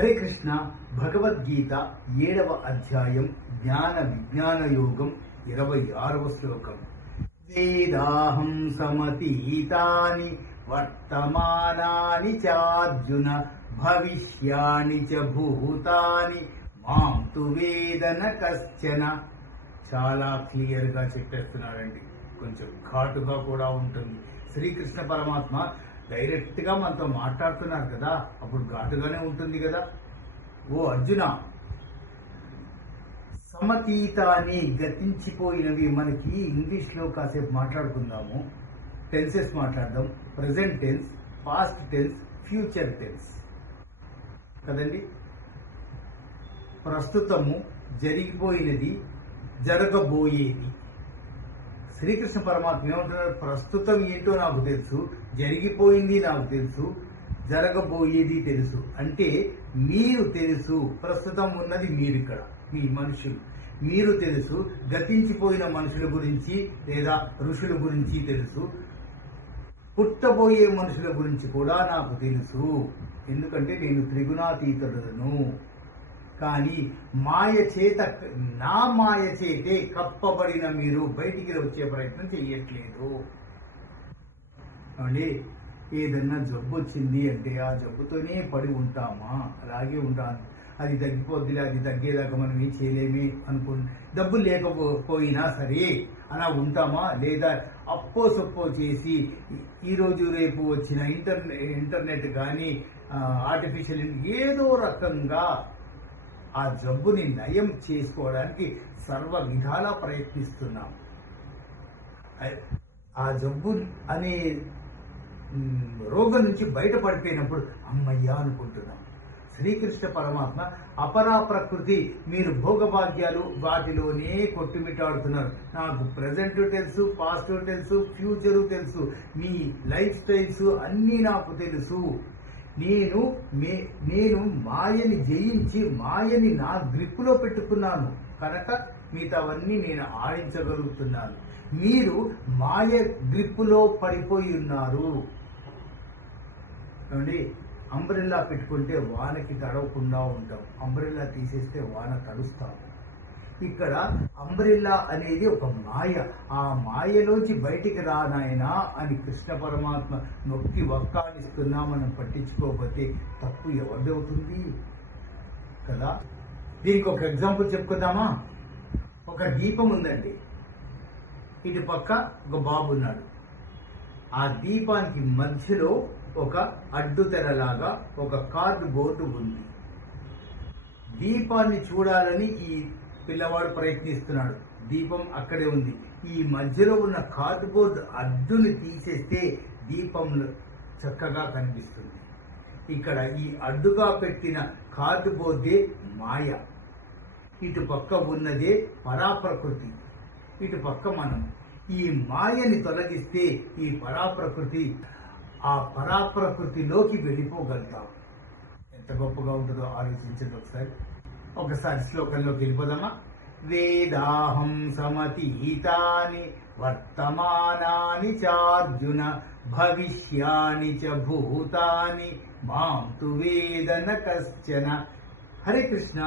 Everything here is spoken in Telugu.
హరే కృష్ణ భగవద్గీత ఏడవ అధ్యాయం జ్ఞాన విజ్ఞాన యోగం ఇరవై ఆరవ శ్లోకం. వేదాహం సమతీతాని వర్తమానాని చార్జున భవిష్యాని చ భూతాని మాం తు వేదన కశ్చన. చాలా క్లియర్గా చెప్పేస్తున్నారండి. కొంచెం ఘాటుగా కూడా ఉంటుంది. శ్రీకృష్ణ పరమాత్మ డైరెక్ట్గా మనతో మాట్లాడుతున్నారు కదా అప్పుడు ఘాటుగానే ఉంటుంది కదా. ఓ అర్జున సమతీతాన్ని గతించిపోయినవి మనకి ఇంగ్లీష్లో కాసేపు మాట్లాడుకుందాము. టెన్సెస్ మాట్లాడదాం. Present tense past tense future tense కదండి? ప్రస్తుతము జరిగిపోయినది జరగబోయేది. శ్రీకృష్ణ పరమాత్మ ఏమంటున్నారు ప్రస్తుతం ఏంటో నాకు తెలుసు జరిగిపోయింది నాకు తెలుసు జరగబోయేది తెలుసు. అంటే మీరు తెలుసు ప్రస్తుతం ఉన్నది మీరు ఇక్కడ మీ మనుషులు. మీరు తెలుసు గతించిపోయిన మనుషుల గురించి లేదా ఋషుల గురించి తెలుసు. పుట్టబోయే మనుషుల గురించి కూడా నాకు తెలుసు. ఎందుకంటే నేను త్రిగుణాతీతులను కానీ మాయ చేత నా మాయ చేతే కప్పబడిన మీరు బయటికి వచ్చే ప్రయత్నం చేయట్లేదు అండి ఏదన్నా జబ్బు వచ్చింది అంటే ఆ జబ్బుతోనే పడి ఉంటామా? అలాగే ఉంటాను అది తగ్గిపోద్దిలే అది తగ్గేదాకా మనం ఏం చేయలేమి అనుకు డబ్బు లేకపోయినా సరే అలా ఉంటామా? లేదా అప్పో సొప్పో చేసి ఈరోజు రేపు వచ్చిన ఇంటర్నెట్ ఇంటర్నెట్ కానీ ఆర్టిఫిషియల్ ఏదో రకంగా ఆ జబ్బుని నయం చేసుకోవడానికి సర్వ విధాలా ప్రయత్నిస్తున్నాం. ఆ జబ్బు అనే రోగం నుంచి బయటపడిపోయినప్పుడు అమ్మయ్యా అనుకుంటున్నాం. శ్రీకృష్ణ పరమాత్మ అపరా ప్రకృతి మీరు భోగభాగ్యాలు వాటిలోనే కొట్టుమిట్టాడుతున్నారు. నాకు ప్రజెంట్ తెలుసు పాస్ట్ తెలుసు ఫ్యూచరు తెలుసు మీ లైఫ్ స్టైల్స్ అన్నీ నాకు తెలుసు. నేను మే నేను మాయని జయించి మాయని నా గ్రిప్పులో పెట్టుకున్నాను. కనుక మిగతావన్నీ నేను ఆడించగలుగుతున్నాను. మీరు మాయ గ్రిప్పులో పడిపోయి ఉన్నారు. ఏమండి? అంబ్రెల్లా పెట్టుకుంటే వానకి తడవకుండా ఉంటాం. అంబ్రెల్లా తీసేస్తే వాన తడుస్తాం. ఇక్కడ అంబ్రెల్లా అనేది ఒక మాయ. ఆ మాయలోంచి బయటికి రానాయనా అని కృష్ణ పరమాత్మ నొక్కి వక్కానిస్తున్నా మనం పట్టించుకోకపోతే తప్పు ఎవరిదవుతుంది కదా? దీనికి ఒక ఎగ్జాంపుల్ చెప్పుకుందామా? ఒక దీపం ఉందండి. ఇటు పక్క ఒక బాబు ఉన్నాడు. ఆ దీపానికి మధ్యలో ఒక అడ్డుతెరలాగా ఒక కార్డు బోర్డు ఉంది. దీపాన్ని చూడాలని ఈ పిల్లవాడు ప్రయత్నిస్తున్నాడు. దీపం అక్కడే ఉంది. ఈ మధ్యలో ఉన్న కార్డ్బోర్డ్ అడ్డుని తీసేస్తే దీపం చక్కగా కనిపిస్తుంది. ఇక్కడ ఈ అడ్డుగా పెట్టిన కార్డ్బోర్డే మాయ. ఇటు పక్క ఉన్నదే పరాప్రకృతి. ఇటు పక్క మనం. ఈ మాయని తొలగిస్తే ఈ పరాప్రకృతి ఆ పరాప్రకృతిలోకి వెళ్ళిపోగలుగుతాం. ఎంత గొప్పగా ఉంటుందో ఆలోచించండి ఒకసారి. ఒకసారి శ్లోకంలోకి వెళ్ళిపోదామా వేదాహం సమతీతాని వర్తమానాని చార్జున భవిష్యాని చ భూతాని మాం తు వేదన కశ్చన. హరే కృష్ణ.